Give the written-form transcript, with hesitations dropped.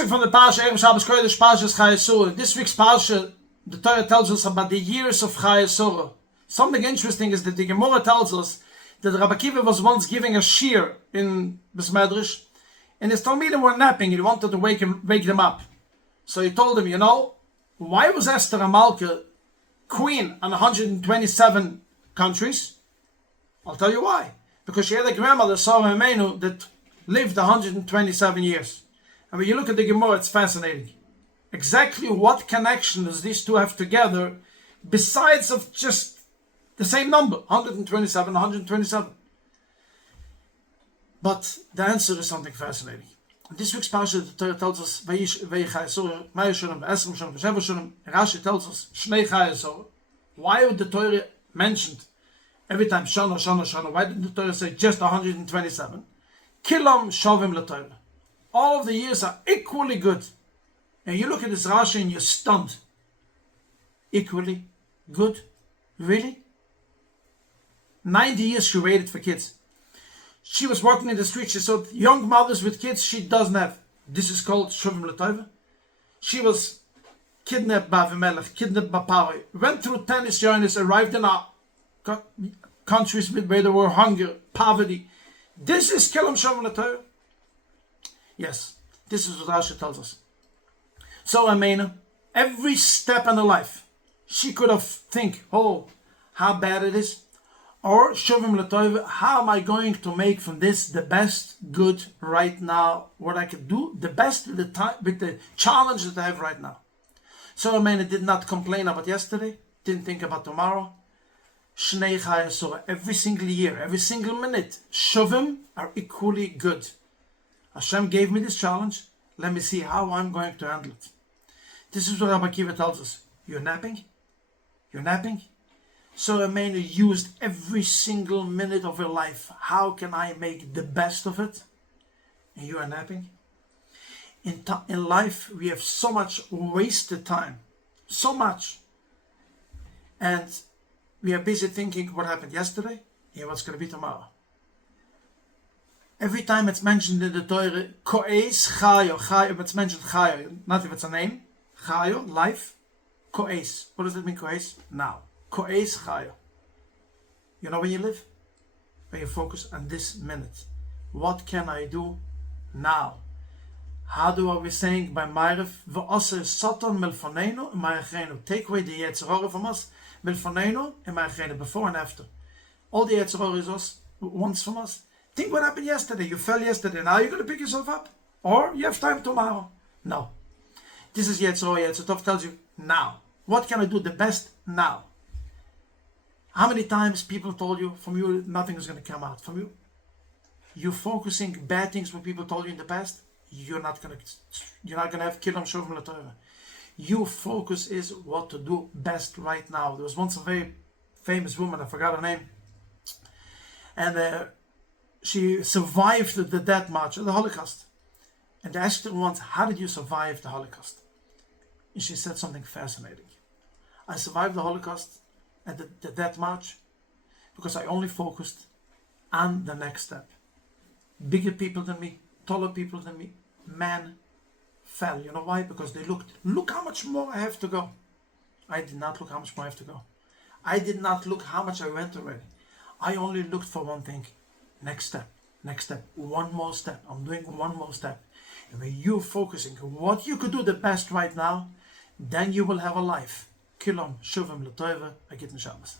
Chizuk from the Parsha, Erev Shabbos Kodesh, Parshas Chayesura. This week's Parsha, the Torah tells us about the years of Chayesura. Something interesting is that the Gemara tells us that Rabbi Akiva was once giving a shir in Besmedrish, and his Talmidim were napping, and he wanted to wake them up. So he told them, why was Esther Amalka queen on 127 countries? I'll tell you why. Because she had a grandmother, Sarah Imenu, that lived 127 years. And when you look at the Gemara, it's fascinating. Exactly what connection does these two have together besides of just the same number, 127, 127? But the answer is something fascinating. In this week's Parsha, the Torah tells us, Rashi tells us, Shnei Chayesor. Why would the Torah mention every time Shana, Shana, Shana? Why didn't the Torah say just 127? Kilam Shavim LaTorah. All of the years are equally good. And you look at this Rashi and you're stunned. Equally good? Really? 90 years she waited for kids. She was walking in the street. She saw young mothers with kids she doesn't have. This is called Shavim LaTorah. She was kidnapped by Avimelech, kidnapped by Paro, went through 10 journeys, arrived in our countries where there were hunger, poverty. This is Kilam Shavim LaTorah. Yes, this is what Rashi tells us. So Amena, every step in her life, she could have think, how bad it is. Or Shavim LaTorah, how am I going to make from this the best good right now? What I can do, the best with the challenge that I have right now. So Amena did not complain about yesterday, didn't think about tomorrow. Shnei Chayesura, every single year, every single minute, Shavim are equally good. Hashem gave me this challenge. Let me see how I'm going to handle it. This is what Rabbi Akiva tells us. You're napping? You're napping? So Amena used every single minute of her life. How can I make the best of it? And you are napping? In life, we have so much wasted time. So much. And we are busy thinking what happened yesterday and what's going to be tomorrow. Every time it's mentioned in the Torah, Ko'es, Chayo, Chayo, it's mentioned Chayo, not if it's a name, Chayo, life, Ko'es. What does it mean, Ko'es? Now. Ko'es, Chayo. You know when you live? When you focus on this minute. What can I do now? How do we saying by Ma'ariv, V'oser Satan milfonenu ma'achenu. Take away the Yetzer Hara from us, milfonenu and ma'achenu, before and after. All the Yetzer Hara is us, wants from us. Think what happened yesterday. You fell yesterday. Now you're going to pick yourself up. Or you have time tomorrow. No. This is Yetzer Hara. Yetzer Tov tells you now. What can I do the best now? How many times people told you, from you, nothing is going to come out. From you, you're focusing bad things what people told you in the past. You're not going to have Kilam Shavim LaTorah. Your focus is what to do best right now. There was once a very famous woman, I forgot her name. And she survived the death march of the Holocaust. And they asked her once, how did you survive the Holocaust? And she said something fascinating. I survived the Holocaust and the death march because I only focused on the next step. Bigger people than me, taller people than me, man fell. You know why? Because they look how much more I have to go. I did not look how much more I have to go. I did not look how much I went already. I only looked for one thing. Next step, one more step. I'm doing one more step. And when you're focusing on what you could do the best right now, then you will have a life. Kilom, Shuvim, Latoiva, Agit Shabbos.